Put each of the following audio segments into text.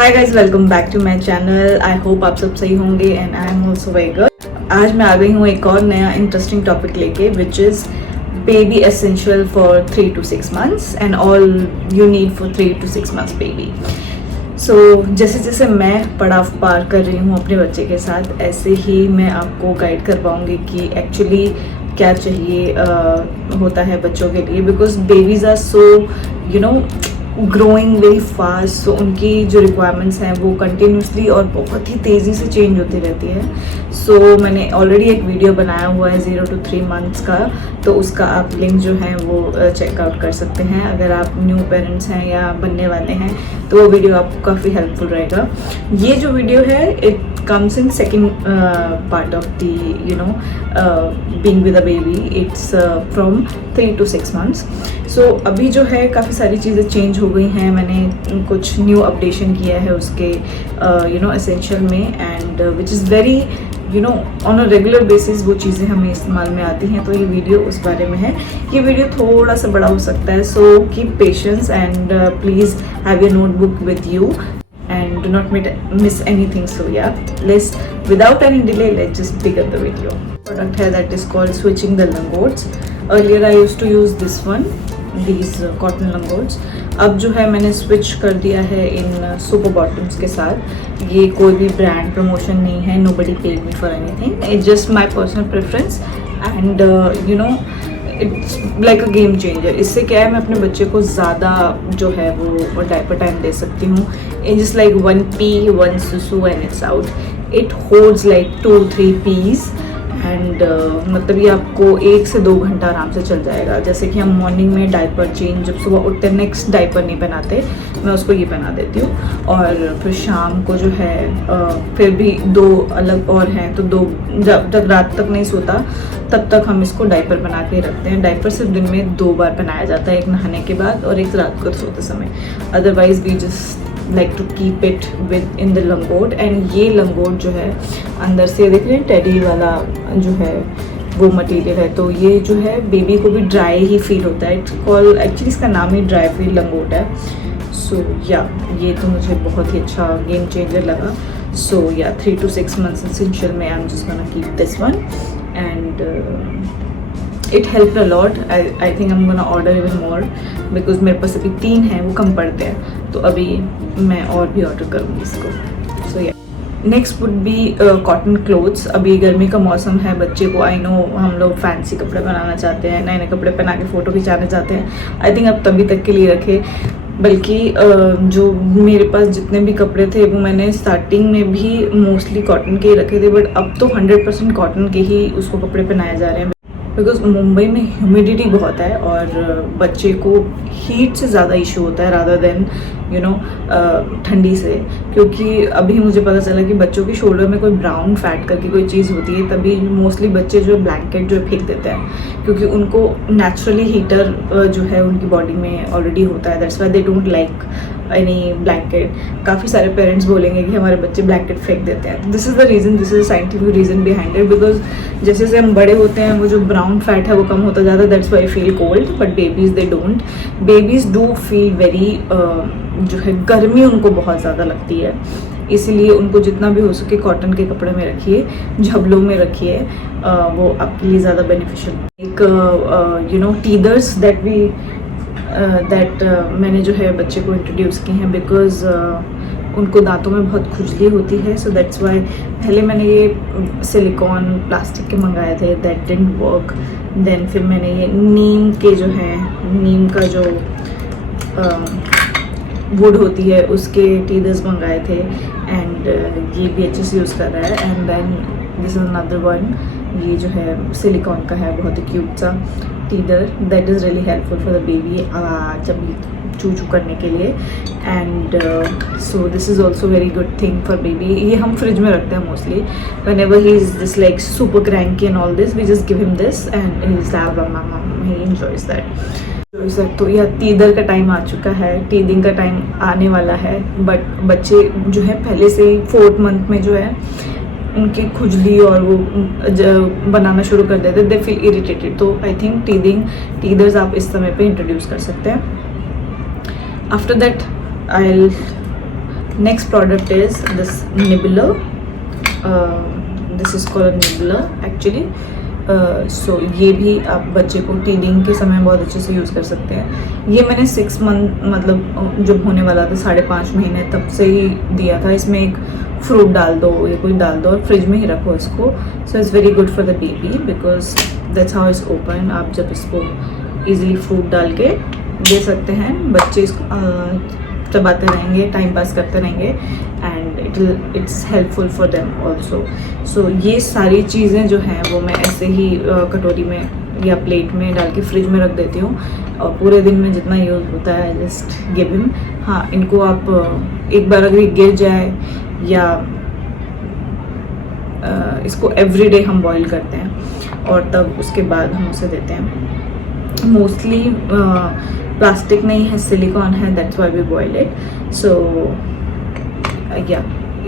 Hi guys, welcome back to my channel. I hope आप सब सही होंगे and I am also very good. आज मैं आ गई हूँ एक और नया इंटरेस्टिंग टॉपिक लेके, which is baby essential for 3 to 6 months and all you need for 3 to 6 months baby. So जैसे जैसे मैं पड़ाव पार कर रही हूँ अपने बच्चे के साथ, ऐसे ही मैं आपको गाइड कर पाऊँगी कि एक्चुअली क्या चाहिए होता है बच्चों के लिए, because babies are so growing very fast. So उनकी जो रिक्वायरमेंट्स हैं वो कंटिन्यूसली और बहुत ही तेज़ी से चेंज होती रहती है। सो मैंने ऑलरेडी एक वीडियो बनाया हुआ है 0 to 3 months का, तो उसका आप लिंक जो है वो चेकआउट कर सकते हैं अगर आप न्यू पेरेंट्स हैं या बनने वाले हैं, तो वो वीडियो आपको काफ़ी हेल्पफुल रहेगा। ये जो वीडियो है it comes in second part of the being with a baby. It's from 3 to 6 months. So अभी जो है काफ़ी सारी चीज़ें चेंज हो गई हैं, मैंने कुछ न्यू अपडेशन किया है उसके एसेंशियल में, and which is very on a regular basis वो चीज़ें हमें इस्तेमाल में आती हैं। तो ये वीडियो उस बारे में है। ये वीडियो थोड़ा सा बड़ा हो सकता है, so keep patience and please have your notebook with you and do not miss anything. So yeah, without any delay, let's just begin the video. Product है that is called switching the langots. Earlier I used to use this one, these cotton langots. अब जो है मैंने switch कर दिया है इन super bottoms के साथ। ये कोई भी brand promotion नहीं है, nobody paid me for anything. It's just my personal preference and it's like a game changer. इससे क्या है, मैं अपने बच्चे को ज़्यादा जो है वो डायपर टाइम दे सकती हूँ। In just like 1 pee 1 susu and it's out. It holds like 2-3 pees and मतलब ये आपको 1 से 2 घंटा आराम से चल जाएगा। जैसे कि हम मॉर्निंग में डायपर चेंज जब सुबह उठते नेक्स्ट डायपर नहीं पहनाते, मैं उसको ये पहना देती हूँ। और फिर शाम को जो है फिर भी 2 अलग और हैं, तो 2 जब तक रात तक नहीं सोता तब तक हम इसको डायपर बना के रखते हैं। डायपर सिर्फ दिन में 2 बार पहनाया जाता है, एक नहाने के बाद और एक रात को सोते समय। Otherwise we just like to keep it within the langot. And ये लंगोट जो है अंदर से देख रहे हैं टेडी वाला जो है वो मटेरियल है, तो ये जो है बेबी को भी ड्राई ही फील होता है। इट्स कॉल एक्चुअली इसका नाम ही ड्राई फील लंगोट है। सो या ये तो मुझे बहुत ही अच्छा गेम चेंजर लगा। सो या 3 to 6 months essential में I am just gonna keep this one and it help a lot. I think I am gonna order even more because मेरे पास अभी 3 हैं, वो कम पड़ते हैं, तो अभी मैं और भी ऑर्डर करूँगी इसको। सो या next would be cotton clothes. अभी गर्मी का मौसम है, बच्चे को आई नो हम लोग फैंसी कपड़े बनाना चाहते हैं, नए नए कपड़े पहना के फ़ोटो खिंचाना चाहते हैं। आई थिंक अब तभी तक के लिए रखे, बल्कि जो मेरे पास जितने भी कपड़े थे वो मैंने स्टार्टिंग में भी मोस्टली कॉटन के ही रखे थे, बट अब तो 100% कॉटन के ही उसको कपड़े पहनाए जा रहे हैं। बिकॉज मुंबई में ह्यूमिडिटी बहुत है और बच्चे को हीट से ज़्यादा इशू होता है रादर देन ठंडी से। क्योंकि अभी मुझे पता चला कि बच्चों के शोल्डर में कोई ब्राउन फैट करके कोई चीज़ होती है, तभी मोस्टली बच्चे जो ब्लैंकेट जो फेंक देते हैं, क्योंकि उनको नेचुरली हीटर जो है उनकी बॉडी में ऑलरेडी होता है। That's why they don't like any blanket. काफ़ी सारे पेरेंट्स बोलेंगे कि हमारे बच्चे ब्लैंकेट फेंक देते हैं। This is the reason, this is scientific reason behind it. Because जैसे जैसे हम बड़े होते हैं वो जो ब्राउन फैट है वो कम होता जाता है। That's why feel cold, but babies they don't. Babies do feel very जो है गर्मी उनको बहुत ज़्यादा लगती है, इसीलिए उनको जितना भी हो सके कॉटन के कपड़े में रखिए, झबलों में रखिए, वो आपके लिए ज़्यादा बेनिफिशियल। एक टीदर्स दैट मैंने जो है बच्चे को इंट्रोड्यूस की हैं, बिकॉज उनको दांतों में बहुत खुजली होती है। सो दैट्स वाई पहले मैंने ये सिलिकॉन प्लास्टिक के मंगाए थे, दैट डिडंट वर्क। देन फिर मैंने ये नीम के जो है, नीम का जो वुड होती है उसके टीदर्स मंगाए थे, एंड ये भी अच्छे से यूज़ कर रहा है। And then this is another one, ये जो है सिलिकॉन का है, बहुत ही क्यूट सा teether, that is really helpful for the baby जब चू करने के लिए। And so this is also very good thing for baby. ये हम फ्रिज में रखते हैं mostly, whenever he is just like super cranky and all this, we just give him this and he's like he enjoys that. तो यह teether का time आ चुका है, टीदिंग का टाइम आने वाला है, बट बच्चे जो है पहले से ही 4th month में जो है उनकी खुजली और वो बनाना शुरू कर देते, दे फील इरिटेटेड। तो आई थिंक टीदर्स आप इस समय पे इंट्रोड्यूस कर सकते हैं। After that I next product is this Nibbler. This is called a Nibbler actually. सो ये भी आप बच्चे को टीडिंग के समय बहुत अच्छे से यूज़ कर सकते हैं। ये मैंने 6 मंथ मतलब जब होने वाला था 5.5 महीने तब से ही दिया था। इसमें एक फ्रूट डाल दो या कोई डाल दो और फ्रिज में ही रखो इसको। So it's very good for the baby because that's how it's open. आप जब इसको ईजिली फ्रूट डाल के दे सकते हैं, बच्चे इसको चबाते रहेंगे, टाइम पास करते रहेंगे and it's helpful for them also. So ये सारी चीज़ें जो हैं वो मैं ऐसे ही कटोरी में या प्लेट में डाल के फ्रिज में रख देती हूँ और पूरे दिन में जितना यूज़ होता है जस्ट गिव हिम। हाँ, इनको आप एक बार अगर गिर जाए या इसको एवरीडे हम बॉईल करते हैं और तब उसके बाद हम उसे देते हैं। मोस्टली प्लास्टिक नहीं है, सिलिकॉन है, that's why we boil it. So yeah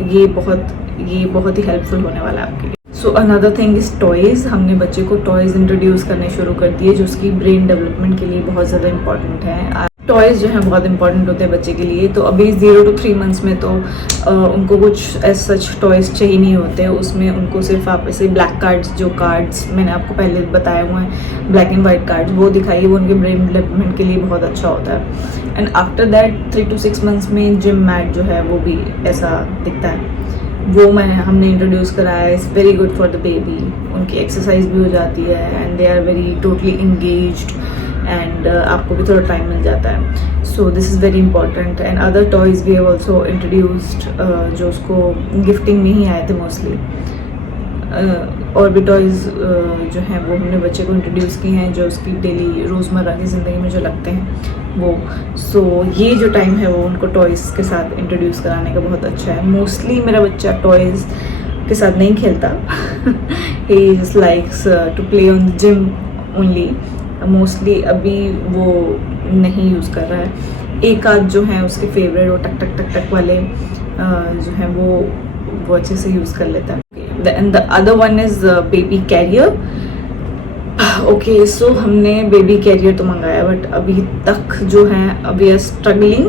ये बहुत ही हेल्पफुल होने वाला है आपके लिए। So another thing is toys. हमने बच्चे को टॉयज़ इंट्रोड्यूस करने शुरू कर दिए जो उसकी ब्रेन डेवलपमेंट के लिए बहुत ज़्यादा इंपॉर्टेंट है। टॉयज़ जो हैं बहुत इंपॉर्टेंट होते हैं बच्चे के लिए। तो अभी 0 to 3 मंथ्स में तो उनको कुछ एज सच टॉयज़ चाहिए नहीं होते। उसमें उनको सिर्फ आप ऐसे ब्लैक कार्ड्स, जो कार्ड्स मैंने आपको पहले बताए हुए हैं ब्लैक एंड वाइट कार्ड्स, वो दिखाइए, वो उनके ब्रेन डेवलपमेंट के लिए बहुत अच्छा होता है। And after that 3 to 6 months में जिम मैट जो है वो भी ऐसा दिखता है, वो हमने इंट्रोड्यूस कराया। Is very good for the baby. उनकी एक्सरसाइज भी हो जाती है and they are very totally engaged and आपको भी थोड़ा टाइम मिल जाता है। So this is very important. And other toys we have also introduced जो उसको गिफ्टिंग में ही आए थे मोस्टली। और भी टॉयज़ जो हैं वो हमने बच्चे को इंट्रोड्यूस किए हैं जो उसकी डेली रोज़मर्रा की ज़िंदगी में जो लगते हैं वो। सो ये जो टाइम है वो उनको टॉयज़ के साथ इंट्रोड्यूस कराने का बहुत अच्छा है। मोस्टली मेरा बच्चा टॉयज़ के साथ नहीं खेलता। ही just likes to play on the gym only. Mostly अभी वो नहीं यूज़ कर रहा है। एक आध जो है उसके फेवरेट वो टक टक टक टक वाले जो हैं वो अच्छे से यूज़ कर लेता है। And the other one is baby carrier. Okay, so हमने बेबी कैरियर तो मंगाया बट अभी तक जो है अभी आर स्ट्रगलिंग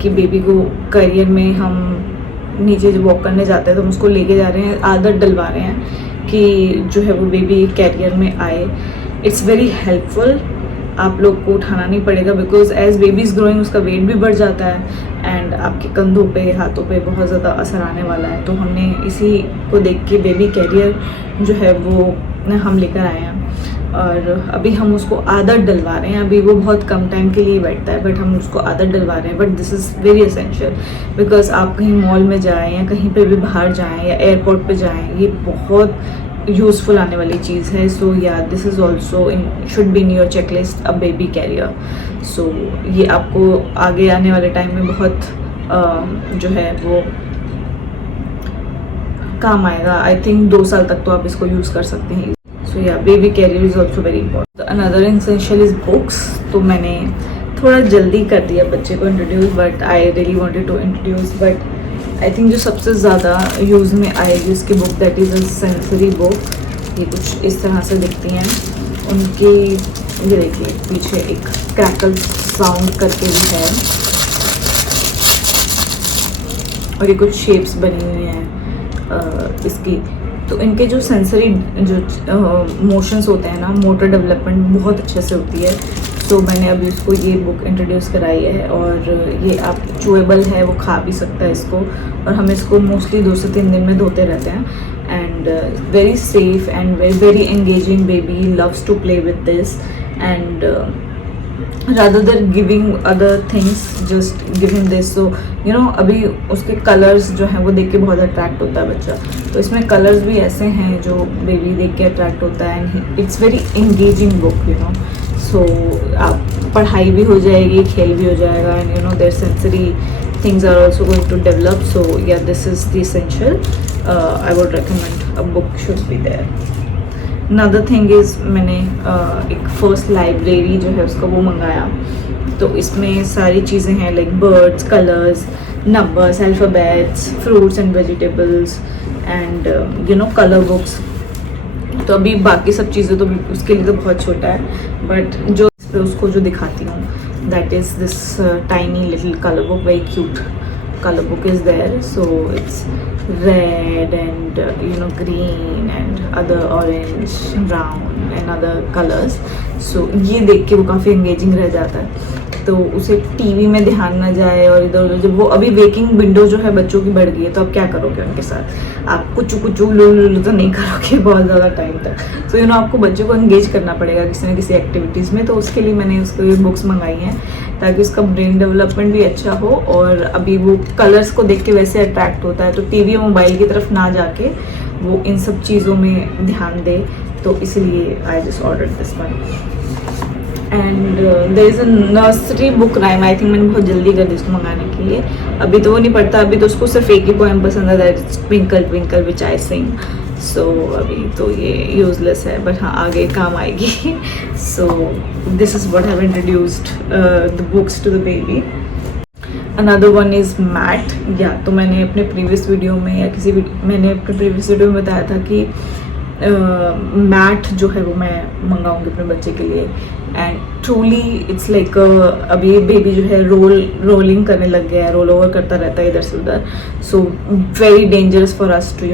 कि बेबी को कैरियर में हम नीचे जो वॉक करने जाते हैं तो हम उसको लेके जा रहे हैं, आदत डलवा रहे हैं कि जो है वो बेबी कैरियर में आए। It's very helpful. आप लोग को उठाना नहीं पड़ेगा because as baby is growing उसका वेट भी बढ़ जाता है एंड आपके कंधों पे, हाथों पे बहुत ज़्यादा असर आने वाला है। तो हमने इसी को देख के बेबी कैरियर जो है वो हम लेकर आए हैं और अभी हम उसको आदत डलवा रहे हैं। अभी वो बहुत कम टाइम के लिए बैठता है बट हम उसको आदत डलवा रहे हैं। But this is very essential because आप कहीं मॉल में जाएँ या कहीं पे भी बाहर जाएँ या एयरपोर्ट पे जाएँ, ये बहुत यूज़फुल आने वाली चीज़ है। So yeah this is also should be in your checklist a baby carrier. So ये आपको आगे आने वाले टाइम में बहुत जो है वो काम आएगा। आई थिंक 2 साल तक तो आप इसको यूज़ कर सकते हैं। So yeah baby carrier is also very important. Another essential is books. तो मैंने थोड़ा जल्दी कर दिया बच्चे को introduce but I really wanted to introduce. But I think जो सबसे ज़्यादा यूज़ में आएगी उसकी book that is a sensory book. ये कुछ इस तरह से दिखती हैं उनकी। ये देखिए पीछे एक क्रैकल साउंड करके भी है और ये कुछ शेप्स बनी हुई हैं इसकी। तो इनके जो सेंसरी जो मोशंस होते हैं ना, मोटर डेवलपमेंट बहुत अच्छे से होती है। तो मैंने अभी उसको ये बुक इंट्रोड्यूस कराई है और ये आप चूएबल है, वो खा भी सकता है इसको। और हम इसको मोस्टली 2 से 3 दिन में धोते रहते हैं and very safe and very engaging. Baby loves to play with this and rather than giving other things just give him this। so you know अभी उसके कलर्स जो हैं वो देख के बहुत अट्रैक्ट होता है बच्चा। तो इसमें कलर्स भी ऐसे हैं जो बेबी देख के अट्रैक्ट होता है and it's very engaging book you know. So आप पढ़ाई भी हो जाएगी, खेल भी हो जाएगा and you know there sensory things are also going to develop। so yeah, this is the essential। I would recommend a book should be there। Another thing is मैंने एक फर्स्ट लाइब्रेरी जो है उसका वो मंगाया। तो इसमें सारी चीज़ें हैं like birds, colours, numbers, alphabets, fruits and vegetables and you no colour books. तो अभी बाकी सब चीज़ें तो उसके लिए तो बहुत छोटा है बट जो उसको जो दिखाती हूँ that is this tiny little colour book, very cute. color book is there, so it's red and green and other orange, brown and other colors. So ये देख के वो काफ़ी engaging रह जाता है, तो उसे टीवी में ध्यान ना जाए और इधर उधर। जब वो अभी वेकिंग विंडो जो है बच्चों की बढ़ गई है, तो आप क्या करोगे उनके साथ? आप कुछ लू तो नहीं करोगे बहुत ज़्यादा टाइम तक। तो आपको बच्चों को एंगेज करना पड़ेगा किसी न किसी एक्टिविटीज़ में। तो उसके लिए मैंने उसको ये बुक्स मंगाई हैं ताकि उसका ब्रेन डेवलपमेंट भी अच्छा हो, और अभी वो कलर्स को देख के वैसे अट्रैक्ट होता है, तो टीवी और मोबाइल की तरफ ना जाके वो इन सब चीज़ों में ध्यान दे। तो इसलिए I just order this one. And there is a nursery book rhyme, I think मैंने बहुत जल्दी कर दी इसको मंगाने के लिए। अभी तो वो नहीं पढ़ता, अभी तो उसको सिर्फ एक ही पोएम पसंद है, दैट इज ट्विंकल ट्विंकल विच आई सिंग। सो अभी तो ये यूजलेस है, बट हाँ आगे काम आएगी। So this is what have introduced the books to the baby. Another one is mat. या तो मैंने अपने प्रीवियस वीडियो में मैंने अपने प्रीवियस वीडियो में बताया था कि मैट जो है वो मैं मंगाऊंगी अपने बच्चे के लिए। एंड ट्रूली इट्स लाइक अभी बेबी जो है रोलिंग करने लग गया है, रोल ओवर करता रहता है इधर से उधर। So very dangerous for us to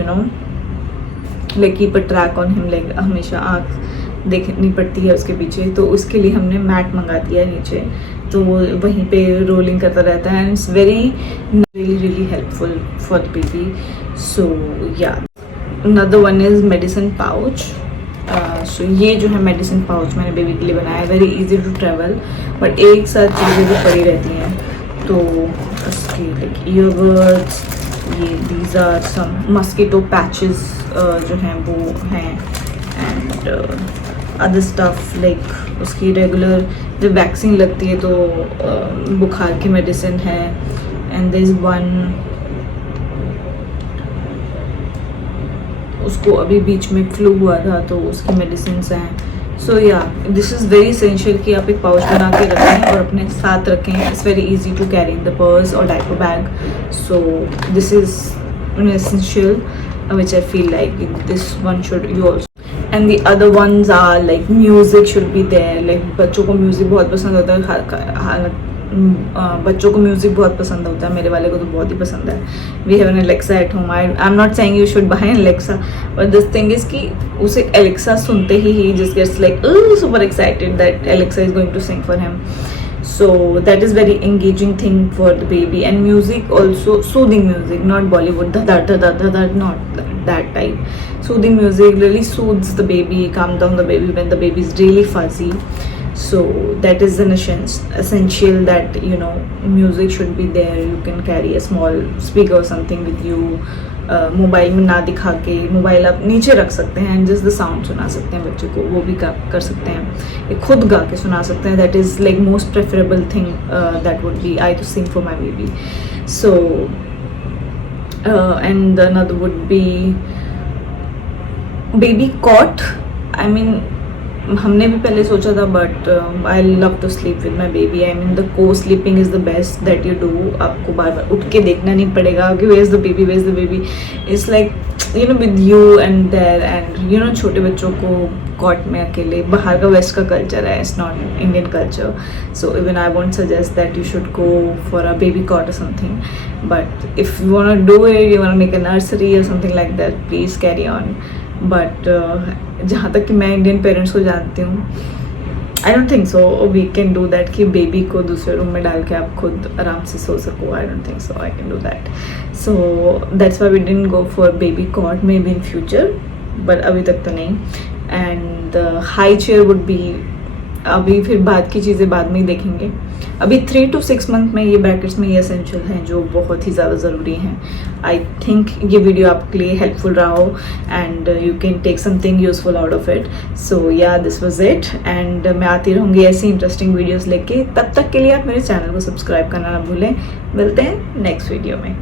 like keep a track on him, like हमेशा आँख देखनी पड़ती है उसके पीछे। तो उसके लिए हमने मैट मंगा दिया है नीचे, तो वो वहीं पे रोलिंग करता रहता है। And it's very really helpful for the baby. So yeah another one is medicine pouch. So ये जो है मेडिसिन पाउच मैंने बेबी के लिए बनाया है, very easy to travel, but एक साथ चीज़ें भी पड़ी रहती हैं। तो उसके लाइक ईयरबड्स, ये these are some mosquito patches जो हैं वो हैं, एंड अदर स्टफ लाइक उसकी रेगुलर जब वैक्सीन लगती है तो बुखार की मेडिसिन है। एंड देयर इज़ वन, उसको अभी बीच में फ्लू हुआ था तो उसकी मेडिसिन हैं। So yeah this is very essential कि आप एक पाउच बना के रखें और अपने साथ रखें। It's very easy to carry in the purse और diaper bag. So this is an essential which I feel like this one should you also. And the other ones are like music should be there. Like बच्चों को music बहुत पसंद होता है, बच्चों को music बहुत पसंद होता है, मेरे वाले को तो बहुत ही पसंद है। We have an Alexa at home. I am not saying you should buy an Alexa, but this thing is कि उसे एलेक्सा सुनते ही just gets like super excited that Alexa is going to sing for him. So that is very engaging thing for the baby. And music also, soothing music, not Bollywood, not that type. Soothing music really soothes the baby, calm down the baby when the baby is really fuzzy. So that is an essential that music should be there. You can carry a small speaker or something with you. Mobile में ना दिखा के mobile आप नीचे रख सकते हैं, just the sound सुना सकते हैं बच्चे को, वो भी कर सकते हैं। ये खुद गा के सुना सकते हैं। That is like most preferable thing that would be I to sing for my baby. So and another would be baby cot. I mean हमने भी पहले सोचा था, but I love to sleep with my baby. I mean the co sleeping is the best that you do. आपको बार बार उठ के देखना नहीं पड़ेगा कि where is the baby, where is the baby. It's like with you and there. And छोटे बच्चों को कॉट में अकेले, बाहर का वेस्ट का कल्चर है, it's not Indian culture. So even I won't suggest that you should go for a baby cot और something, but if you want to do it, you want make a nursery और something like that, please carry on. But जहाँ तक कि मैं Indian parents को जानती हूँ, I don't think so we can do that कि बेबी को दूसरे रूम में डाल के आप खुद आराम से सो सको। I don't think so I can do that. So that's why we didn't go for baby cot, maybe in future, but अभी तक तो नहीं। And high chair would be, अभी फिर बाद की चीज़ें बाद में ही देखेंगे। अभी 3 to 6 मंथ में ये ब्रैकेट्स में ये एसेंशियल हैं जो बहुत ही ज़्यादा ज़रूरी हैं। आई थिंक ये वीडियो आपके लिए हेल्पफुल रहा हो and you can take something useful out of it. So yeah this was it, and मैं आती रहूँगी ऐसी इंटरेस्टिंग वीडियोस लेके। तब तक के लिए आप मेरे चैनल को सब्सक्राइब करना ना भूलें। मिलते हैं नेक्स्ट वीडियो में।